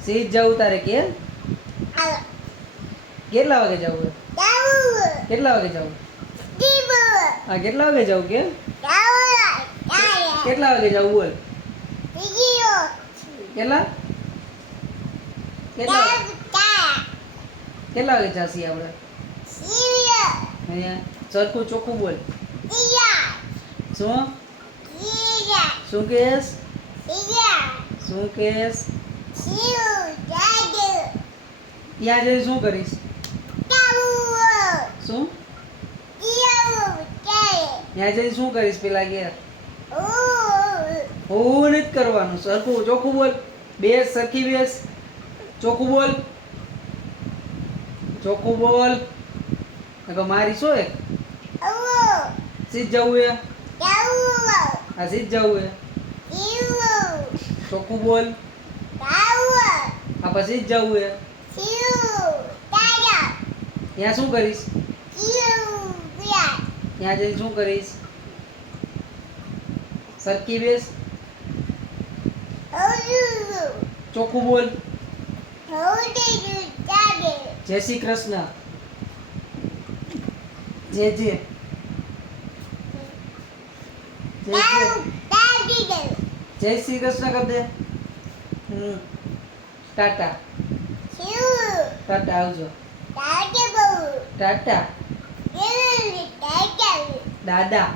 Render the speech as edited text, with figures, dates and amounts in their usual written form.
સીધ જવું તારે કે કેટલા વાગે જવું કેટલા વાગે જવું હા કેટલા વાગે જવું કે કેટલા વાગે જવું બોલ કેટલા કેટલા કેટલા વાગે જાસી આપણે અહીંયા સરખું ચોખ્ખું બોલ શું શું કેસ શું કેસ ત્યાં જઈને શું કરીશ શું ત્યાં જઈને શું કરીશ પેલા ઘેર હું નથી કરવાનું સરખું ચોખ્ખું બોલ બેસ સરખી બેસ ચોખ્ખું બોલ ચોખ્ખું બોલ મારી શું એક સીધ જવું એ હા સીધ જવું એ ચોખ્ખું બોલ હા પછી જ જવું એ ત્યાં શું કરીશ ત્યાં જઈને શું કરીશ સરખી બેસ ચોખ્ખું બોલ જય શ્રી કૃષ્ણ જય જય જય શ્રી કૃષ્ણ કર દે ટાટા ટાટા આવજો ટાટા દાદા